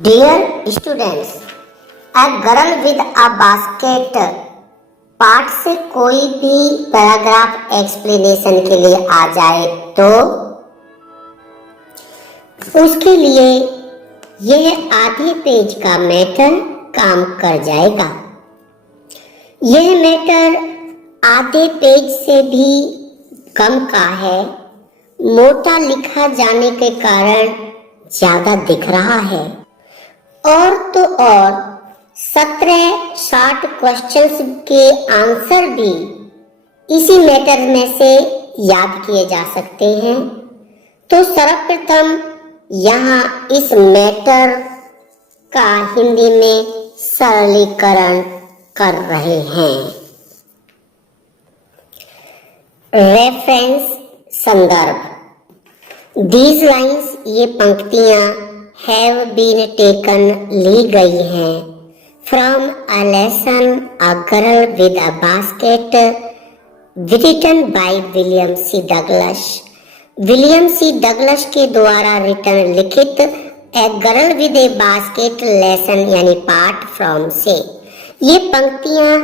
Dear students, a girl with a basket part से कोई भी पैराग्राफ एक्सप्लेनेशन के लिए आ जाए तो उसके लिए यह आधे पेज का मैटर काम कर जाएगा। यह मैटर आधे पेज से भी कम का है। मोटा लिखा जाने के कारण ज्यादा दिख रहा है। और तो और 17 शॉर्ट क्वेश्चंस के आंसर भी इसी मैटर में से याद किए जा सकते हैं। तो सर्वप्रथम यहाँ इस मैटर का हिंदी में सरलीकरण कर रहे हैं। रेफरेंस संदर्भ। दीज लाइन्स, ये पंक्तियां have been taken, ली गई हैं from a lesson A Girl with a Basket written by William C. Douglas। William C Douglas के द्वारा रिटन लिखित a girl with a basket lesson यानी पार्ट फ्रॉम से। ये पंक्तियां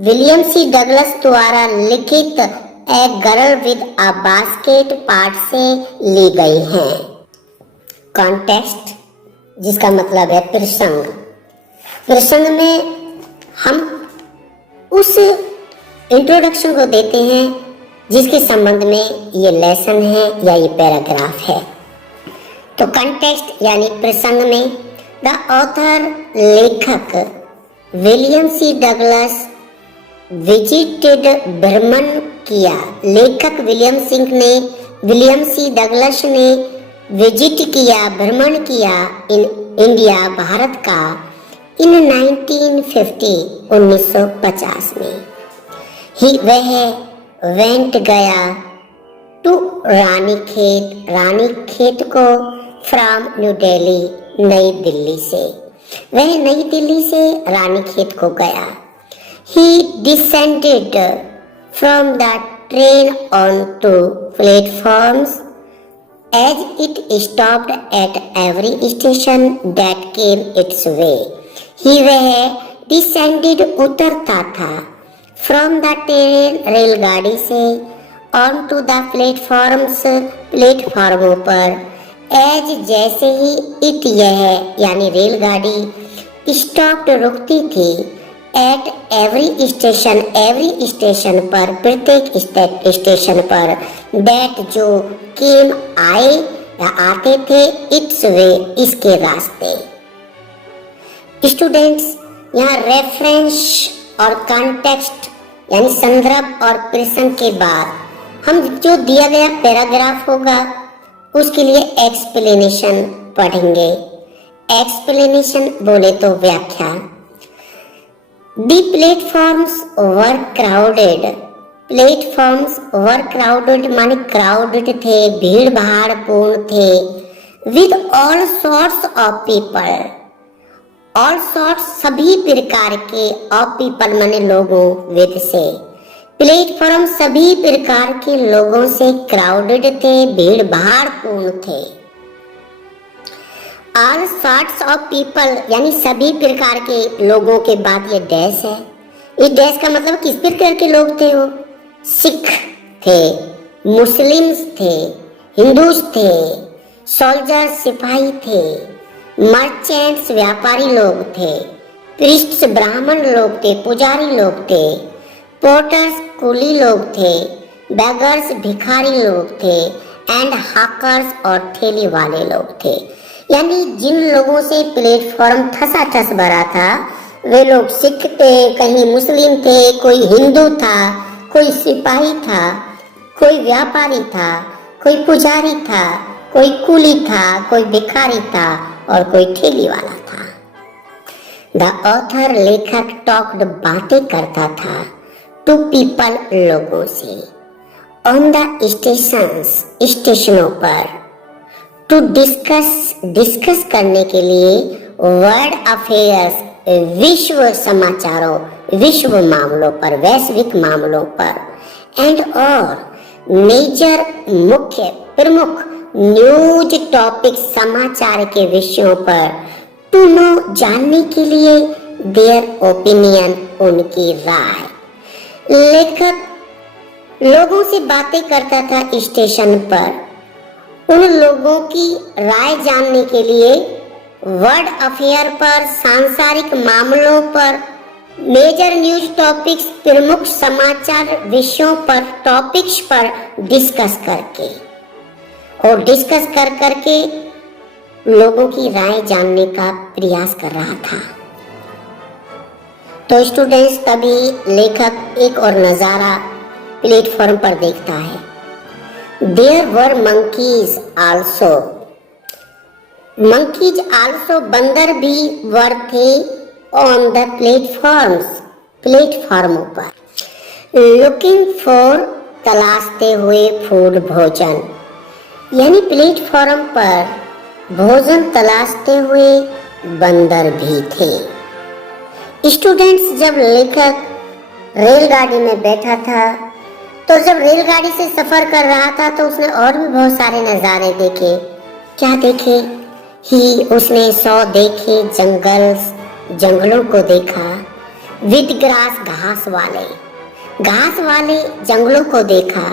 विलियम सी डगलस द्वारा लिखित a girl with a basket part से ली गई हैं। कॉन्टेक्स्ट, जिसका मतलब है प्रसंग। प्रसंग में हम उस इंट्रोडक्शन को देते हैं जिसके संबंध में ये लेसन है या ये पैराग्राफ है। तो कॉन्टेक्स्ट यानी प्रसंग में द ऑथर, लेखक विलियम सी डगलस विजिटेड, भ्रमण किया। लेखक विलियम सी डगलस ने विजिट किया, भ्रमण किया इन इंडिया, भारत का इन 1950 में। ही वह वेंट गया टू रानीखेत को फ्रॉम न्यू दिल्ली, नई दिल्ली से। वह नई दिल्ली से रानीखेत को गया। He descended from the train on to platforms as it stopped at every station that came its way। ही वह descended, उतरता था, from the train, रेलगाड़ी से, on to the platforms, प्लेटफॉर्मों पर, as जैसे ही it यह यानी रेलगाड़ी stopped रुकती थी, at every स्टेशन पर, प्रत्येक स्टेशन पर, that जो came आए या आते थे, its way इसके रास्ते। स्टूडेंट्स, यहाँ रेफरेंस और कॉन्टेक्स्ट यानी संदर्भ और प्रसंग के बाद हम जो दिया गया पैराग्राफ होगा उसके लिए एक्सप्लेनेशन पढ़ेंगे। एक्सप्लेनेशन बोले तो व्याख्या। The platforms were crowded। Platforms were crowded माने क्राउडेड थे, भीड़ भाड़ पूर्ण थे। With all sorts of people, all sorts सभी प्रकार के, ऑफ पीपल माने लोगों, विद से। प्लेटफॉर्म सभी प्रकार के लोगों से क्राउडेड थे, भीड़ भाड़ पूर्ण थे। ऑल सॉर्ट्स ऑफ पीपल यानी सभी प्रकार के लोगों के बाद ये डैश है। इस डैश का मतलब किस प्रकार के लोग थे? वो सिख थे, मुस्लिम्स थे, हिंदूज थे, सोल्जर सिपाही थे, मर्चेंट्स व्यापारी लोग थे, प्रीस्ट्स ब्राह्मण लोग थे, पुजारी लोग थे, पोर्टर्स कुली लोग थे, बेगर्स भिखारी लोग थे, एंड हाकर्स और ठेले वाले लोग थे। यानी जिन लोगों से प्लेटफॉर्म ठसाठस भरा था वे लोग सिख थे, कहीं मुस्लिम थे, कोई हिंदू था, कोई सिपाही था, कोई व्यापारी था, कोई पुजारी था, कोई कुली था, कोई भिखारी था और कोई ठेली वाला था। द ऑथर, लेखक, टॉक्ड बातें करता था, टू पीपल लोगों से, ऑन द स्टेशंस स्टेशनों पर, टू डिस्कस करने के लिए, वर्ल्ड अफेयर्स विश्व समाचारों, विश्व मामलों पर, वैश्विक मामलों पर, एंड और मेजर प्रमुख न्यूज टॉपिक समाचार के विषयों पर, टू नो, जानने के लिए, देयर ओपिनियन, उनकी राय। लेखक लोगों से बातें करता था स्टेशन पर। उन लोगों की राय जानने के लिए वर्ल्ड अफेयर पर, सांसारिक मामलों पर, मेजर न्यूज टॉपिक्स, प्रमुख समाचार विषयों पर, टॉपिक्स पर डिस्कस करके और डिस्कस कर करके लोगों की राय जानने का प्रयास कर रहा था। तो स्टूडेंट्स, तभी लेखक एक और नजारा प्लेटफॉर्म पर देखता है। There were monkeys also, monkeys also, बंदर भी वर थे ऑन द प्लेटफॉर्म्स, प्लेटफॉर्मों पर, लुकिंग फॉर, तलाशते हुए, फूड, भोजन, यानी प्लेटफॉर्म पर भोजन तलाशते हुए बंदर भी थे। स्टूडेंट्स, जब लेखक रेलगाड़ी में बैठा था, तो जब रेलगाड़ी से सफर कर रहा था तो उसने और भी बहुत सारे नजारे देखे। क्या देखे? उसने सौ देखे जंगल्स, जंगलों को देखा, विद ग्रास, घास वाले जंगलों को देखा।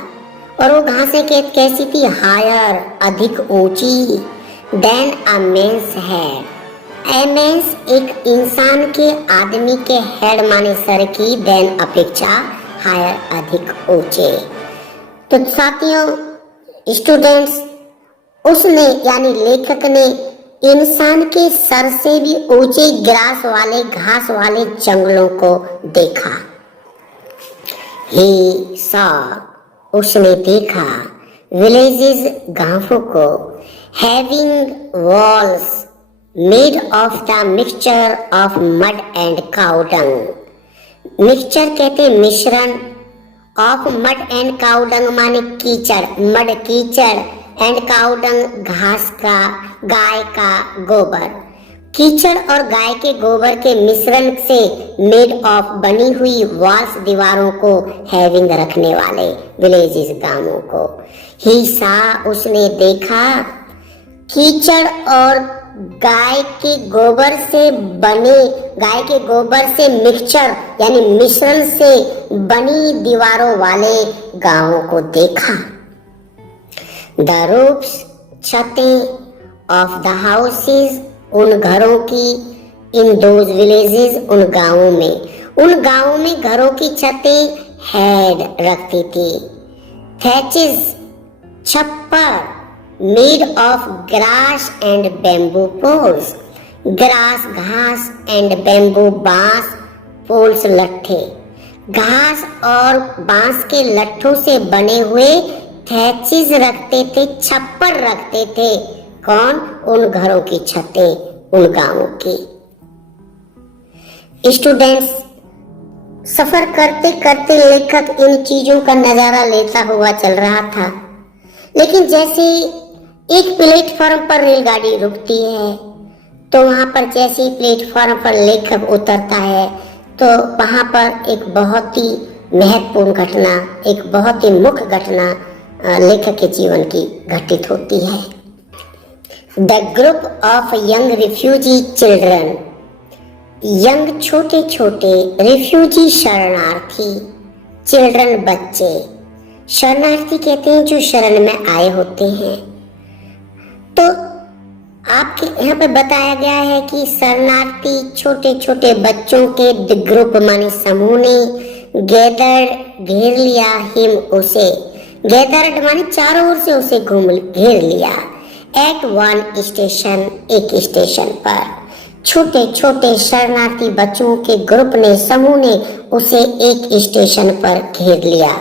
और वो घासें कैसी थी? हायर, अधिक ऊंची, देन अ मेंस हेड, एमेंस, एक इंसान के, आदमी के, हेड माने सर की, देन अपेक्षा, हायर, अधिक ऊंचे। तो साथियों, स्टूडेंट्स, उसने यानी लेखक ने इंसान के सर से भी ऊंचे ग्रास वाले, घास वाले जंगलों को देखा। ही सॉ, उसने देखा, विलेजेस, गांवों को, having walls made of the mixture of mud and cow dung. Mixture कहते हैं मिश्रण, of mud and cow dung माने कीचड़, मड कीचड़, एंड काउ डंग घास का, गाय का गोबर। कीचड़ और गाय के गोबर के मिश्रण से मेड ऑफ, बनी हुई, वॉल्स, दीवारों को, हैविंग, रखने वाले, विलेजेस, गांवों को। ही सा, उसने देखा, कीचड़ और गाय के गोबर से बने, गाय के गोबर से मिक्सचर यानी मिश्रण से बनी दीवारों वाले गांवों को देखा। द रूफ्स, छतें, ऑफ द हाउसेस, उन घरों की, इन दोज विलेजेस, उन गांवों में घरों की छतें, हैड, रखती थी, थैचेस, छप्पर, made of grass and bamboo poles, grass, घास, एंड बैम्बू, बांस, पोल्स, लट्ठे, घास और बांस के लट्ठों से बने हुए थैचेस रखते थे, छप्पर रखते थे। कौन? उन घरों की छतें, उन गांवों की। स्टूडेंट्स, सफर करते करते लेखक इन चीजों का नजारा लेता हुआ चल रहा था। लेकिन जैसे एक प्लेटफॉर्म पर रेलगाड़ी रुकती है, तो वहां पर जैसे प्लेटफॉर्म पर लेखक उतरता है, तो वहां पर एक बहुत ही महत्वपूर्ण घटना, एक बहुत ही मुख्य घटना लेखक के जीवन की घटित होती है। The group of young refugee children, young, छोटे छोटे, रिफ्यूजी, शरणार्थी, चिल्ड्रन, बच्चे। शरणार्थी कहते हैं जो शरण में आए होते हैं। तो आपके यहाँ पे बताया गया है कि शरणार्थी छोटे छोटे बच्चों के ग्रुप माने समूह ने गैदर्ड, घेर लिया, हिम, उसे, गैदर्ड माने चारों ओर से उसे घेर लिया, एट वन स्टेशन, एक स्टेशन पर। छोटे छोटे शरणार्थी बच्चों के ग्रुप ने, समूह ने उसे एक स्टेशन पर घेर लिया।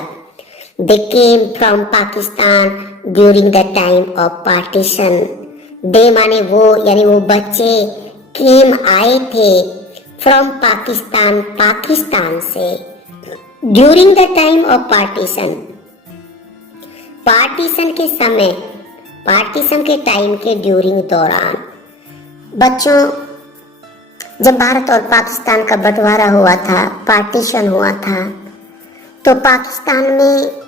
They came from Pakistan during the time of partition. They माने वो, यानी वो बच्चे, came, आए थे, from Pakistan, पाकिस्तान से, during the time of partition, partition के समय, पार्टीशन के टाइम के ड्यूरिंग, दौरान। बच्चों, जब भारत और पाकिस्तान का बंटवारा हुआ था, पार्टीशन हुआ था, तो पाकिस्तान में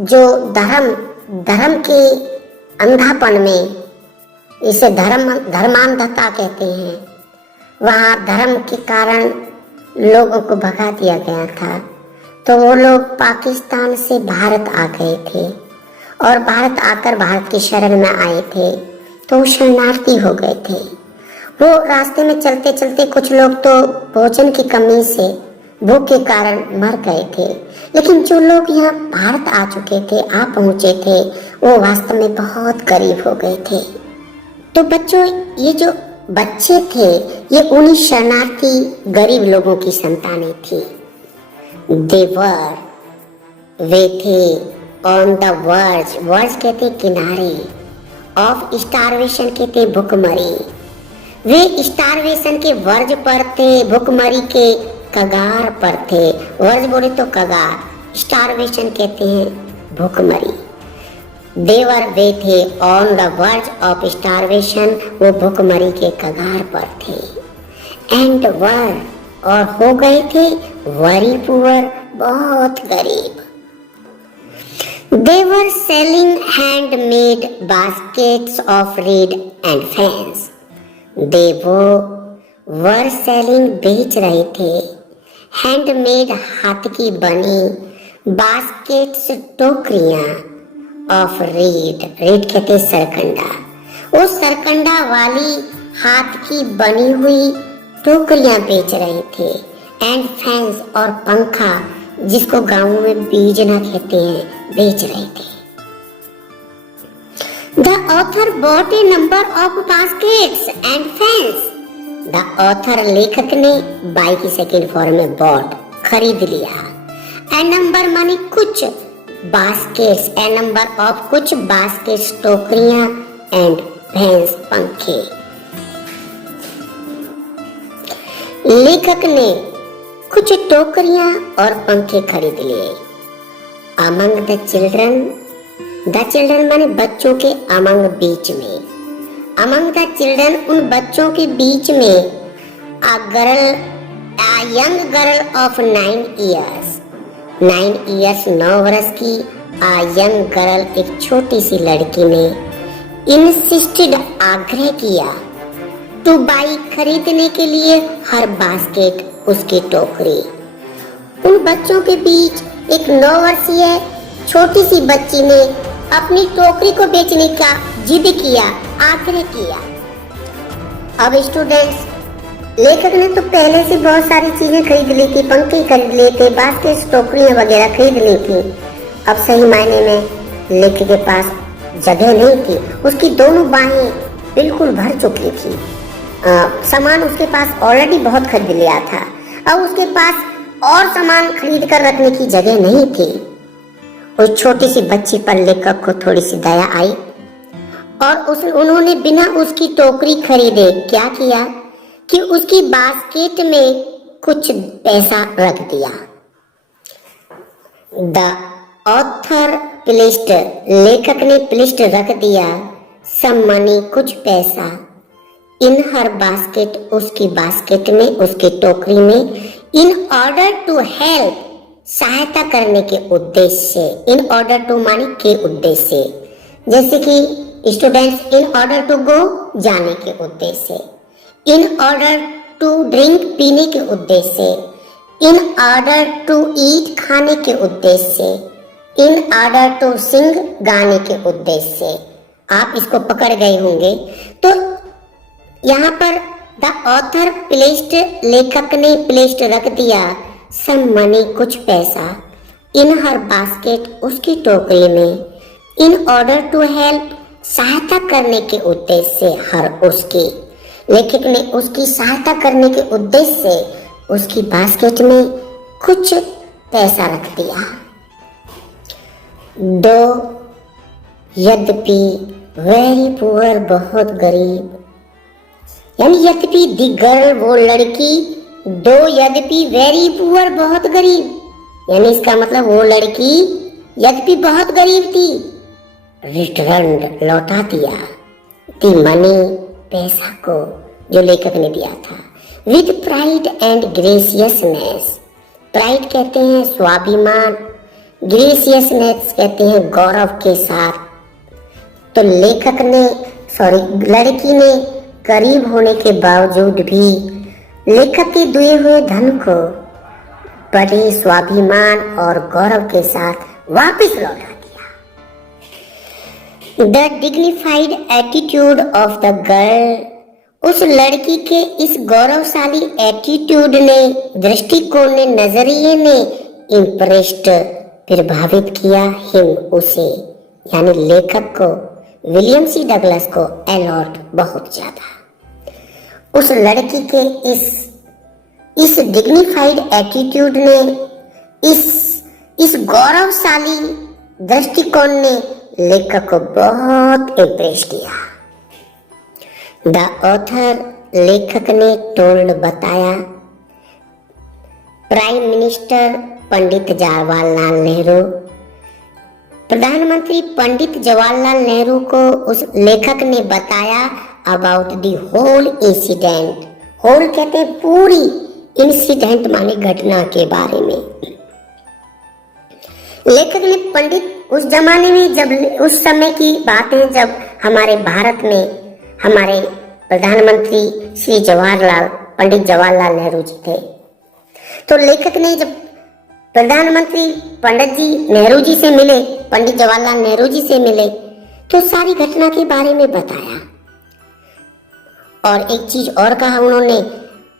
जो धर्म के अंधापन में, इसे धर्मांधता कहते हैं, वहाँ धर्म के कारण लोगों को भगा दिया गया था, तो वो लोग पाकिस्तान से भारत आ गए थे और भारत आकर भारत की शरण में आए थे, तो वो शरणार्थी हो गए थे। वो रास्ते में चलते चलते कुछ लोग तो भोजन की कमी से भूख के कारण मर गए थे, लेकिन जो लोग यहाँ भारत आ चुके थे, आ पहुंचे थे, वो वास्तव में बहुत गरीब हो गए थे। तो बच्चों, ये जो बच्चे थे ये उन्हीं शरणार्थी गरीब लोगों की संतानें थी। वे थे ऑन द वर्ज, वर्ज कहते किनारे, ऑफ स्टारवेशन कहते भुखमरी। वे स्टारवेशन के वर्ज पर थे, भुखमरी के कगार पर थे। वर्ज बोले तो कगार, स्टारवेशन कहते हैं भुखमरी। वे थे on the verge of starvation, वो भुखमरी के कगार पर थे। एंड वर, और हो गए थे वेरी पुअर, बहुत गरीब। They were selling handmade baskets of reed and fans. They were selling, बेच रहे थे, हैंडमेड, हाथ की बनी, बास्केट्स, टोकरियां, ऑफ रीड, रीड कहते सरकंडा, वो सरकंडा वाली हाथ की बनी हुई टोकरियां बेच रहे थे। एंड फैंस, और पंखा जिसको गाँव में बीजना कहते हैं, बेच रहे थे। The author bought a number of baskets and fans. The author, लेखक ने, बाई की सेकेंड फॉर्म में bought, खरीद लिया। A number माने कुछ, baskets, a number of कुछ baskets, टोकरियां, and fans, पंखे। लेखक ने कुछ टोकरियां और पंखे खरीद लिए। अमंग द चिल्ड्रन माने बच्चों के, अमंग बीच में, अमंग द चिल्ड्रन उन बच्चों के बीच में, a young girl of 9 years, 9 years 9 वर्ष की, a young girl एक छोटी सी लड़की ने, insisted आग्रह किया, टू बाई खरीदने के लिए, हर बास्केट उसकी टोकरी। उन बच्चों के बीच एक 9 वर्षीय छोटी सी बच्ची ने अपनी टोकरी को बेचने का जिद किया, आग्रह किया। अब स्टूडेंट्स, लेखक ने तो पहले से बहुत सारी चीजें खरीद ली थी, पंखे खरीद लिए थे, बास्केट, टोकरियां वगैरह खरीद ली थी। अब सही मायने में लेखक के पास जगह नहीं थी, उसकी दोनों बाहें बिल्कुल भर चुकी थी। सामान उसके पास ऑलरेडी बहुत खरीद लिया था, अब उसके पास और सामान खरीद कर रखने की जगह नहीं थी। उस छोटी सी बच्ची पर लेखक को थोड़ी सी दया आई और उन्होंने बिना उसकी टोकरी खरीदे क्या किया कि उसकी बास्केट में कुछ पैसा रख दिया। द ऑथर प्लेस्ड, लेखक ने प्लेस्ड रख दिया, सम मनी, कुछ पैसा, इन हर बास्केट, उसकी बास्केट में, उसकी टोकरी में, इन ऑर्डर टू हेल्प, सहायता करने के उद्देश्य से। इन ऑर्डर टू माने के उद्देश्य से, जैसे कि students in order to go, जाने के उद्देश्य से, इन ऑर्डर टू ड्रिंक, पीने के उद्देश्य से, इन ऑर्डर टू ईट, खाने के उद्देश्य से, इन ऑर्डर टू सिंग, गाने के उद्देश्य से। आप इसको पकड़ गए होंगे। तो यहाँ पर द ऑथर प्लेस्ड, लेखक ने प्लेस्ड रख दिया, सम मनी, कुछ पैसा, इन हर बास्केट, उसकी टोकरी में, इन ऑर्डर टू हेल्प, सहायता करने के उद्देश्य से, हर उसकी, लेखक ने उसकी सहायता करने के उद्देश्य से उसकी बास्केट में कुछ पैसा रख दिया। दो, यद्यपि, वेरी पुअर, बहुत गरीब, यानी यद्यपि दी गर्ल, वो लड़की, दो यद्यपि, वेरी पुअर, बहुत गरीब, यानी इसका मतलब वो लड़की यद्यपि बहुत गरीब थी, रिटर्न्ड, लौटा दिया, दी मनी, पैसा को जो लेखक ने दिया था, विद प्राइड एंड ग्रेसियसनेस, प्राइड कहते हैं स्वाभिमान, ग्रेसियसनेस कहते हैं गौरव के साथ। तो लड़की ने गरीब होने के बावजूद भी लेखक के दुए हुए धन को बड़े स्वाभिमान और गौरव के साथ वापस लौटा दिया। The dignified attitude of the girl, उस लड़की के इस गौरवशाली एटीट्यूड ने, दृष्टिकोण ने, नजरिए ने इम्प्रेस्ड, प्रभावित किया हिम, उसे, यानी लेखक को, विलियम सी डगलस को अलॉट, बहुत ज्यादा। उस लड़की के इस डिग्निफाइड एटीट्यूड ने, इस गौरवशाली दृष्टिकोण ने लेखक को बहुत इम्प्रेस किया। द ऑथर, लेखक ने, टोल्ड, बताया, प्राइम मिनिस्टर पंडित जवाहरलाल नेहरू, प्रधानमंत्री पंडित जवाहरलाल नेहरू को उस लेखक ने बताया about the whole incident. Whole कहते हैं पूरी, इंसिडेंट माने घटना के बारे में। लेखक ने पंडित, उस जमाने में, जब उस समय की बात है जब हमारे भारत में हमारे प्रधानमंत्री श्री पंडित जवाहरलाल नेहरू जी थे, तो लेखक ने जब प्रधानमंत्री पंडित जी नेहरू जी से मिले, पंडित जवाहरलाल नेहरू जी से मिले, तो सारी घटना के बारे में बताया। और एक चीज और कहा उन्होंने,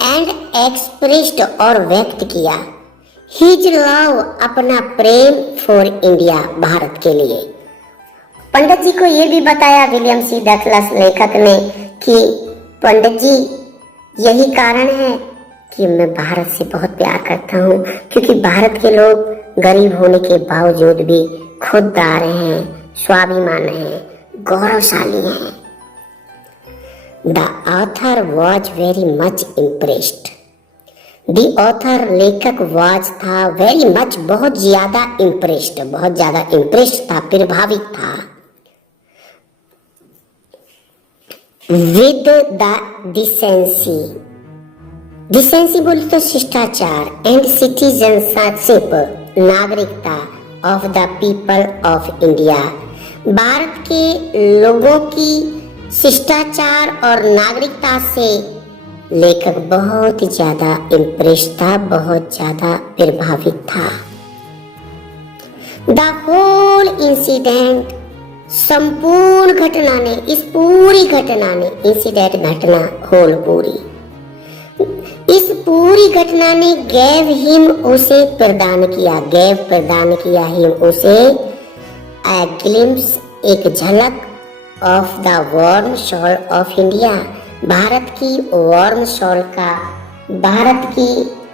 एंड एक्सप्रेस्ड, और व्यक्त किया, हिज लव, अपना प्रेम फॉर इंडिया, भारत के लिए। पंडित जी को यह भी बताया विलियम सी डगलस लेखक ने कि पंडित जी, यही कारण है कि मैं भारत से बहुत प्यार करता हूँ, क्योंकि भारत के लोग गरीब होने के बावजूद भी खुददार हैं, स्वाभिमान हैं, गौरवशाली हैं। The author was very much impressed. The author, लेखक, वॉज था, वेरी मच, बहुत ज्यादा इम्प्रेस्ड, बहुत ज्यादा इम्प्रेस्ड था, प्रभावित था, विद द डिसेंसी, डिसेंसी बोले तो शिष्टाचार, एंड सिटीजनशिप, नागरिकता, of the people of India, Bharat के लोगों की शिष्टाचार और नागरिकता से लेखक बहुत ज्यादा इम्प्रेस था, बहुत ज्यादा प्रभावित था। द होल इंसिडेंट, संपूर्ण घटना ने, इस पूरी घटना ने, इंसिडेंट घटना, होल पूरी, इस पूरी घटना ने गैव हिम, उसे प्रदान किया, गैव प्रदान किया हिम, उसे, ए ग्लिम्स, एक झलक, of the warm soul of India, भारत की वार्म सोल का, भारत की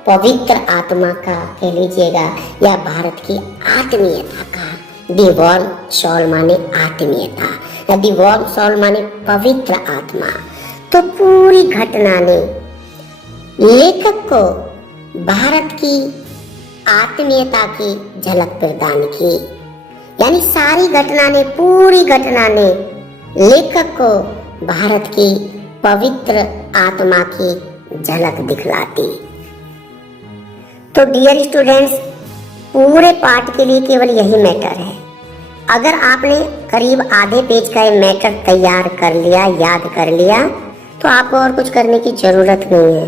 पवित्र आत्मा का कह लीजिएगा, या भारत की आत्मीयता का। दी वार्म सोल माने आत्मीयता, या दी वार्म सोल माने पवित्र आत्मा। तो पूरी घटना ने लेखक को भारत की आत्मीयता की झलक प्रदान की, यानी सारी घटना ने, पूरी घटना ने लेखक को भारत की पवित्र आत्मा की झलक दिखलाती। तो डियर स्टूडेंट्स, पूरे पाठ के लिए केवल यही मैटर है। अगर आपने करीब आधे पेज का ये मैटर तैयार कर लिया, याद कर लिया, तो आपको और कुछ करने की जरूरत नहीं है,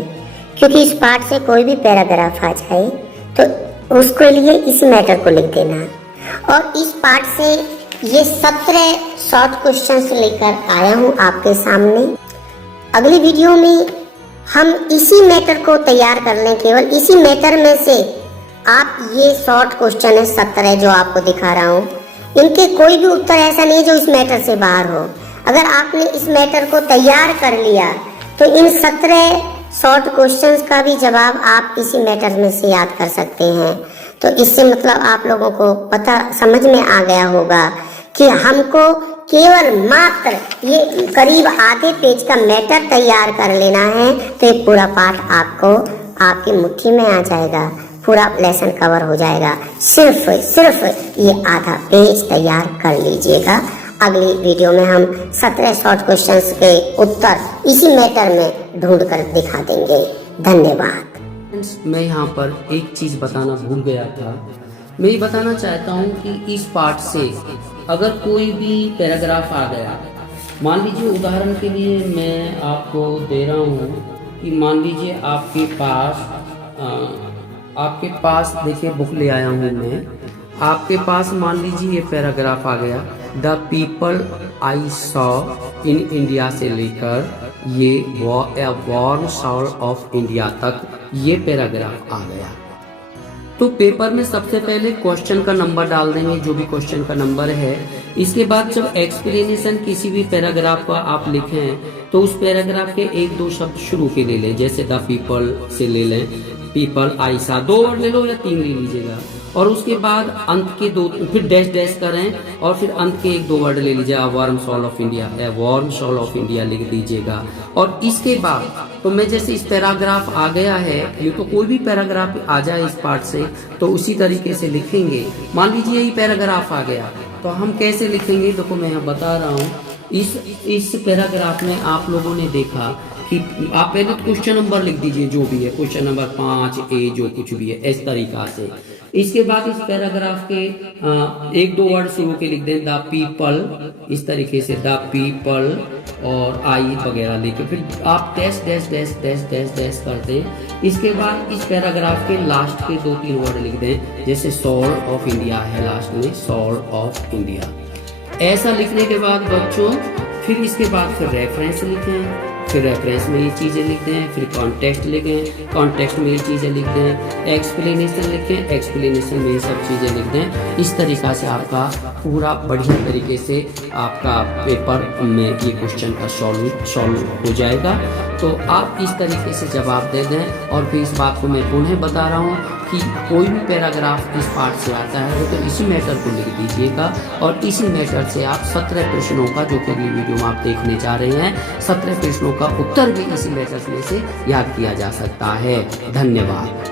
क्योंकि इस पाठ से कोई भी पैराग्राफ आ जाए तो उसके लिए इस मैटर को लिख देना। और इस पाठ से ये 17 शॉर्ट क्वेश्चंस लेकर आया हूँ आपके सामने। अगली वीडियो में हम इसी मैटर को तैयार कर लें, केवल इसी मैटर में से आप ये शॉर्ट क्वेश्चन है 17 जो आपको दिखा रहा हूँ, इनके कोई भी उत्तर ऐसा नहीं जो इस मैटर से बाहर हो। अगर आपने इस मैटर को तैयार कर लिया तो इन 17 शॉर्ट क्वेश्चंस का भी जवाब आप इसी मैटर में से याद कर सकते हैं। तो इससे मतलब आप लोगों को पता समझ में आ गया होगा कि हमको केवल मात्र ये करीब आधे पेज का मैटर तैयार कर लेना है, तो ये पूरा पाठ आपको आपकी मुट्ठी में आ जाएगा, पूरा लेसन कवर हो जाएगा। सिर्फ ये आधा पेज तैयार कर लीजिएगा। अगली वीडियो में हम 17 शॉर्ट क्वेश्चंस के उत्तर इसी मैटर में ढूंढ कर दिखा देंगे। धन्यवाद। मैं यहाँ पर एक चीज़ बताना भूल गया था। मैं ये बताना चाहता हूँ कि इस पाठ से अगर कोई भी पैराग्राफ आ गया, मान लीजिए उदाहरण के लिए मैं आपको दे रहा हूँ कि मान लीजिए आपके पास देखिए बुक ले आया हूँ मैं, आपके पास मान लीजिए ये पैराग्राफ आ गया, the people I saw in India से लेकर ये वार्म साउल ऑफ इंडिया तक ये पैराग्राफ आ गया। तो पेपर में सबसे पहले क्वेश्चन का नंबर डाल देंगे, जो भी क्वेश्चन का नंबर है। इसके बाद जब एक्सप्लेनेशन किसी भी पैराग्राफ का आप लिखें तो उस पैराग्राफ के एक दो शब्द शुरू के ले लें, जैसे द पीपल से ले लें, पीपल आइसा 2 वर्ड ले लो या 3 ले लीजिएगा, और उसके बाद अंत के 2 फिर डैश डैश करें और फिर अंत के 1-2 वर्ड ले लीजिएगा, warm soul of India, warm soul of India लिख दीजिएगा। और इसके बाद तो मैं जैसे इस पैराग्राफ आ गया है, ये तो कोई भी पैराग्राफ आ जाए इस पार्ट से तो उसी तरीके से लिखेंगे। मान लीजिए यही पैराग्राफ आ गया तो हम कैसे लिखेंगे, देखो मैं यहाँ बता रहा हूँ। इस पैराग्राफ में आप लोगों ने देखा कि आप पहले क्वेश्चन नंबर लिख दीजिए, जो भी है क्वेश्चन नंबर 5A जो कुछ भी है इस तरीका से। इसके बाद इस पैराग्राफ के 1-2 वर्ड शुरू के लिख दें, द पीपल, इस तरीके से द पीपल और आई वगैरह लिखे, फिर आप dash dash dash dash dash dash कर दें। इसके बाद इस पैराग्राफ के लास्ट के 2-3 वर्ड लिख दें, जैसे सॉल ऑफ इंडिया है लास्ट में, सॉल ऑफ इंडिया। ऐसा लिखने के बाद बच्चों फिर इसके बाद फिर रेफरेंस लिखें, फिर रेफरेंस में ये चीज़ें लिख दें, फिर कॉन्टेक्स्ट लिखें, कॉन्टेक्स्ट में ये चीज़ें लिख दें, एक्सप्लेनेशन लिखें, एक्सप्लेनेशन में ये सब चीज़ें लिख दें। इस तरीक़ा से आपका पूरा बढ़िया तरीके से आपका पेपर में ये क्वेश्चन का सॉल्व हो जाएगा। तो आप इस तरीके से जवाब दे दें। और फिर इस बात को मैं पुनः बता रहा हूँ कि कोई भी पैराग्राफ इस पार्ट से आता है वो तो इसी मैटर को लिख दीजिएगा, और इसी मैटर से आप 17 प्रश्नों का, जो कि अगली वीडियो में आप देखने जा रहे हैं, 17 प्रश्नों का उत्तर भी इसी मैटर में से याद किया जा सकता है। धन्यवाद।